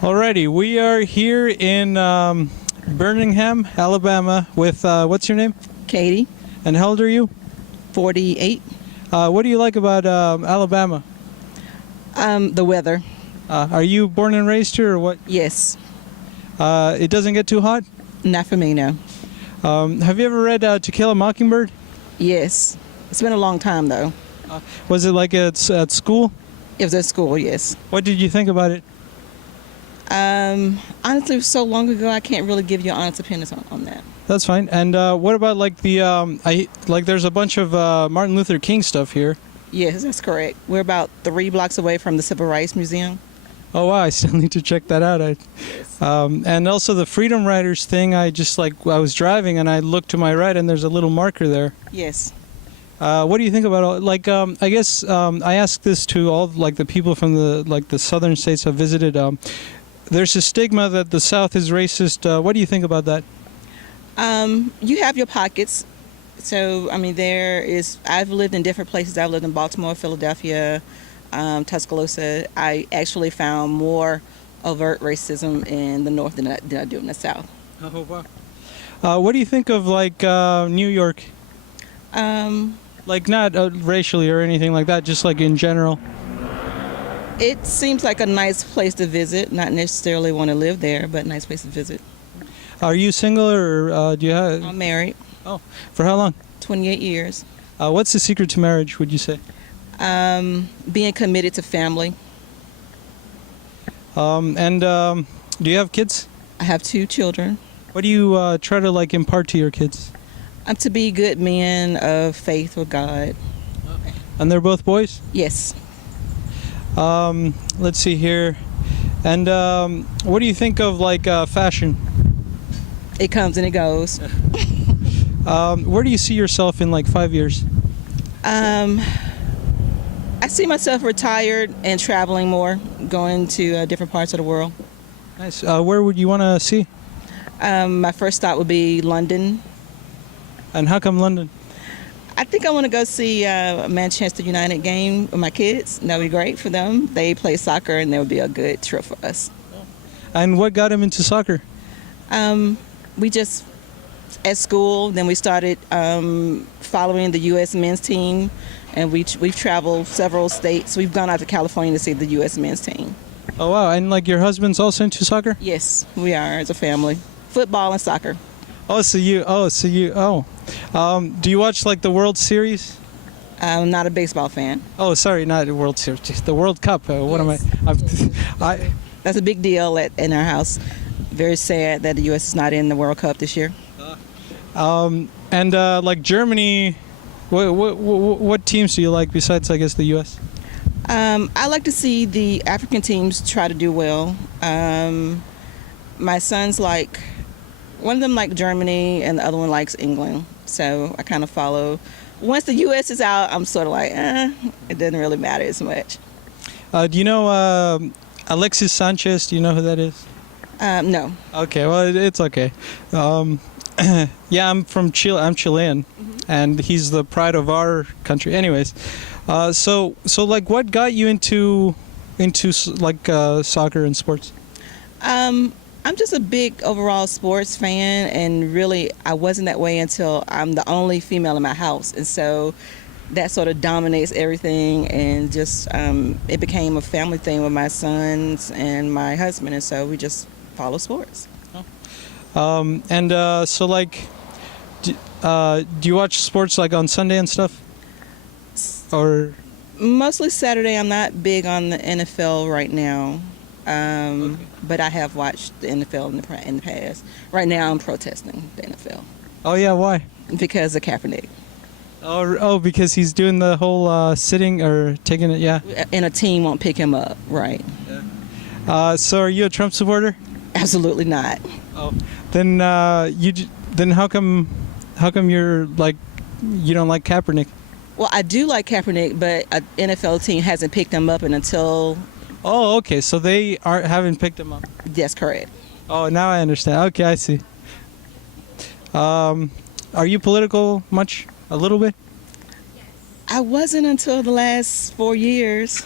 Alrighty, we are here in Birmingham, Alabama with, what's your name? Katie, And how old are you? 48. What do you like about Alabama? The weather. Are you born and raised here or what? Yes. It doesn't get too hot? Not for me, no. Have you ever read To Kill a Mockingbird? Yes. It's been a long time, though. Was it like at school? It was at school, yes. What did you think about it? Honestly, it was so long ago, I can't really give you an honest opinion on that. That's fine. And what about like there's a bunch of Martin Luther King stuff here. Yes, that's correct. We're about 3 blocks away from the Civil Rights Museum. Oh wow, I still need to check that out. Yes. And also the Freedom Riders thing. I was driving and I looked to my right and there's a little marker there. Yes. What do you think about I guess I asked this to all the people from the southern states I've visited. There's a stigma that the South is racist. What do you think about that? You have your pockets. So, I mean, I've lived in different places. I've lived in Baltimore, Philadelphia, Tuscaloosa. I actually found more overt racism in the North than I do in the South. Oh, wow. What do you think of New York? Not racially or anything like that, just in general. It seems like a nice place to visit. Not necessarily want to live there, but a nice place to visit. Are you single or do you have? I'm married. Oh, for how long? 28 years. What's the secret to marriage, would you say? Being committed to family. Do you have kids? I have 2 children. What do you try to impart to your kids? To be good men of faith with God. And they're both boys? Yes. Let's see here. And what do you think of fashion? It comes and it goes. Where do you see yourself in 5 years? I see myself retired and traveling more, going to different parts of the world. Nice. Where would you want to see? My first stop would be London. And how come London? I think I want to go see a Manchester United game with my kids. That would be great for them. They play soccer, and that would be a good trip for us. And what got him into soccer? We just, at school, then we started following the U.S. men's team, and we've traveled several states. We've gone out to California to see the U.S. men's team. Oh, wow. And your husband's also into soccer? Yes, we are as a family. Football and soccer. Do you watch the World Series? I'm not a baseball fan. Oh, sorry, not the World Series, the World Cup. What Yes. am I? That's a big deal in our house. Very sad that the U.S. is not in the World Cup this year. Germany, what teams do you like besides, I guess, the U.S.? I like to see the African teams try to do well. My son's one of them like Germany and the other one likes England. So I kind of follow. Once the U.S. is out, I'm sort of it doesn't really matter as much. Do you know Alexis Sanchez? Do you know who that is? No. Okay, well, it's okay. Yeah, I'm from Chile. I'm Chilean, and he's the pride of our country. Anyways, so what got you into soccer and sports? I'm just a big overall sports fan, and really I wasn't that way until I'm the only female in my house, and so that sort of dominates everything, and just it became a family thing with my sons and my husband, and so we just follow sports. Do you watch sports on Sunday and stuff? Or Mostly Saturday. I'm not big on the NFL right now. Okay. But I have watched the NFL in the past. Right now I'm protesting the NFL. Oh yeah, why? Because of Kaepernick. Oh, because he's doing the whole sitting or taking it, yeah. And a team won't pick him up, right? Yeah. So are you a Trump supporter? Absolutely not. Oh, then how come you're you don't like Kaepernick? Well, I do like Kaepernick, but an NFL team hasn't picked him up until. Oh, okay. So they haven't picked him up. That's correct. Oh, now I understand. Okay, I see. Are you political much? A little bit? I wasn't until the last 4 years.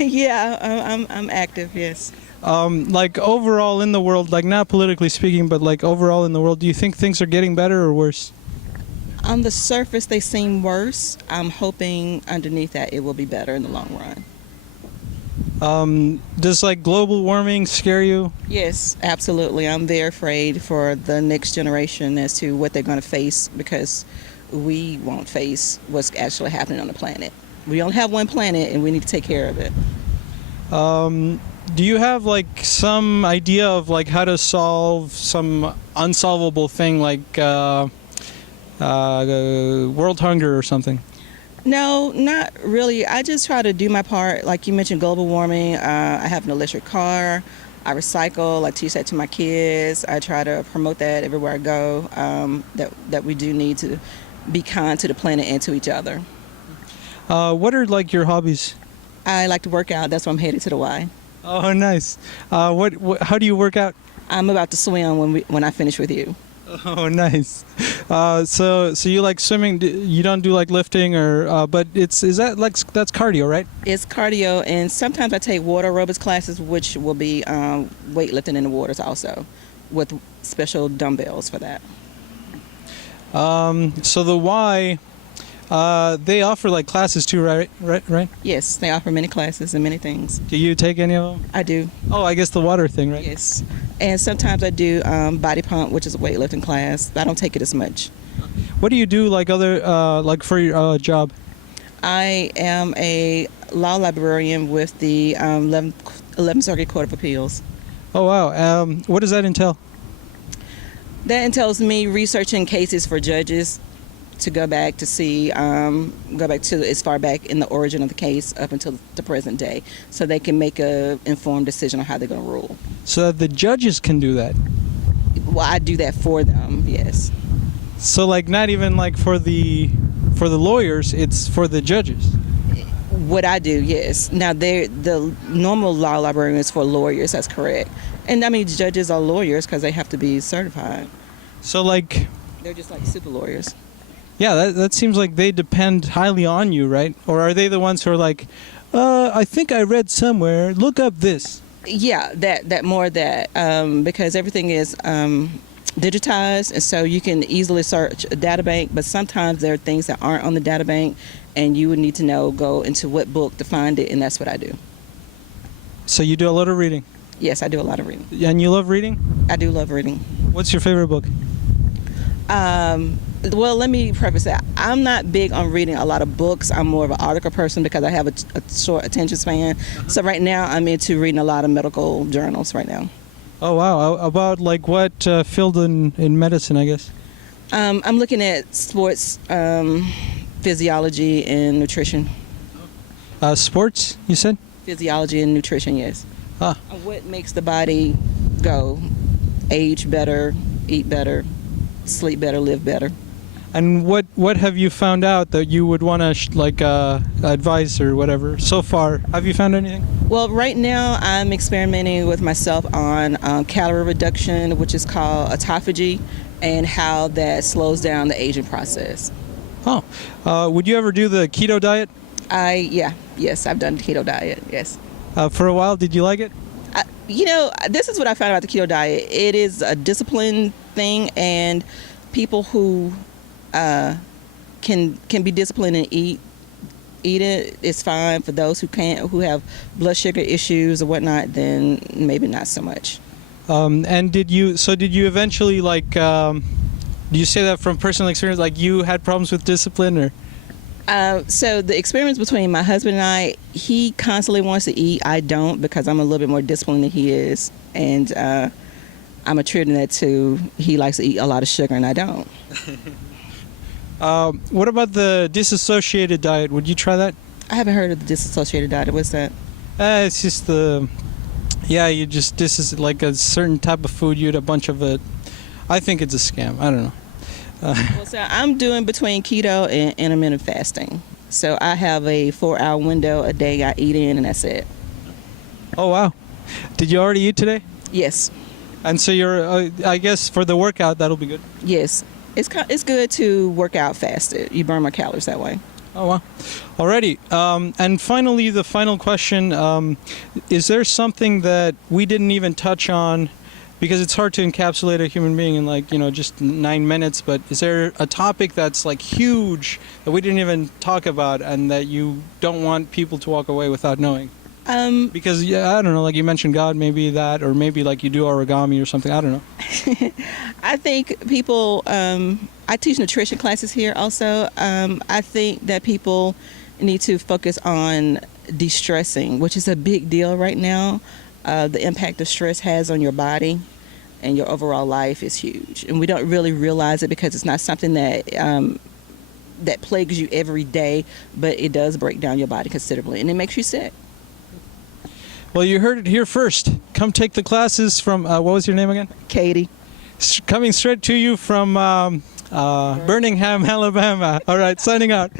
Yeah, I'm active, yes. Like overall in the world, like not politically speaking, but like overall in the world, do you think things are getting better or worse? On the surface, they seem worse. I'm hoping underneath that it will be better in the long run. Does like global warming scare you? Yes, absolutely. I'm very afraid for the next generation as to what they're going to face because we won't face what's actually happening on the planet. We only have one planet and we need to take care of it. Do you have like some idea of like how to solve some unsolvable thing like world hunger or something? No, not really. I just try to do my part. Like you mentioned, global warming. I have an electric car. I recycle. I teach that to my kids. I try to promote that everywhere I go. That we do need to be kind to the planet and to each other. What are like your hobbies? I like to work out. That's why I'm headed to the Y. Oh, nice. What? How do you work out? I'm about to swim when I finish with you. Oh, nice. So you like swimming? You don't do like lifting or? But is that like that's cardio, right? It's cardio, and sometimes I take water aerobics classes, which will be weightlifting in the waters also, with special dumbbells for that. So the Y, they offer like classes too, right? Right. Yes, they offer many classes and many things. Do you take any of them? I do. Oh, I guess the water thing, right? Yes, and sometimes I do body pump, which is a weightlifting class. I don't take it as much. What do you do like other like for your job? I am a law librarian with the 11th Circuit Court of Appeals. Oh wow. What does that entail? That entails me researching cases for judges to go back to see, go back to as far back in the origin of the case up until the present day, so they can make a informed decision on how they're going to rule. So that the judges can do that. Well, I do that for them. Yes. So like not even like for the lawyers, it's for the judges. What I do, yes. Now, the normal law librarian is for lawyers. That's correct. And I mean, judges are lawyers because they have to be certified. So like, They're just like super lawyers. yeah, that seems like they depend highly on you, right? Or are they the ones who are like, I think I read somewhere, look up this. Yeah, because everything is digitized, and so you can easily search a data bank, but sometimes there are things that aren't on the data bank, and you would need to go into what book to find it, and that's what I do. So you do a lot of reading. Yes, I do a lot of reading. And you love reading? I do love reading. What's your favorite book? Well, let me preface that. I'm not big on reading a lot of books. I'm more of an article person because I have a short attention span. So right now I'm into reading a lot of medical journals right now. Oh wow, about like what field in medicine, I guess? I'm looking at sports physiology and nutrition. Sports, you said? Physiology and nutrition, yes. Ah. What makes the body go, age better, eat better, sleep better, live better. And what have you found out that you would want to advise or whatever so far? Have you found anything? Well, right now I'm experimenting with myself on calorie reduction, which is called autophagy, and how that slows down the aging process. Oh, would you ever do the keto diet? Yes, I've done the keto diet, yes. For a while, did you like it? This is what I found about the keto diet. It is a discipline thing, and people who can be disciplined and eat it is fine. For those who can't, who have blood sugar issues or whatnot, then maybe not so much. And did you eventually do you say that from personal experience, like you had problems with discipline or? So the experience between my husband and I, he constantly wants to eat. I don't, because I'm a little bit more disciplined than he is. And I'm attributing that to he likes to eat a lot of sugar and I don't. What about the disassociated diet? Would you try that? I haven't heard of the disassociated diet. What's that? It's just this is like a certain type of food. You eat a bunch of it. I think it's a scam. I don't know. Well, so I'm doing between keto and intermittent fasting. So I have a 4-hour window a day I eat in, and that's it. Oh wow! Did you already eat today? Yes. And so you're, I guess, for the workout that'll be good. Yes. It's good to work out fasted. You burn more calories that way. Oh, wow. Alrighty. And finally, the final question. Is there something that we didn't even touch on? Because it's hard to encapsulate a human being in like, just 9 minutes, but is there a topic that's like huge that we didn't even talk about and that you don't want people to walk away without knowing? Because, I don't know, like you mentioned God, maybe that, or maybe like you do origami or something. I don't know. I think people, I teach nutrition classes here also. I think that people need to focus on de-stressing, which is a big deal right now. The impact of stress has on your body and your overall life is huge. And we don't really realize it because it's not something that that plagues you every day, but it does break down your body considerably and it makes you sick. Well, you heard it here first. Come take the classes from, what was your name again? Katie. Coming straight to you from Birmingham, Alabama. All right, signing out.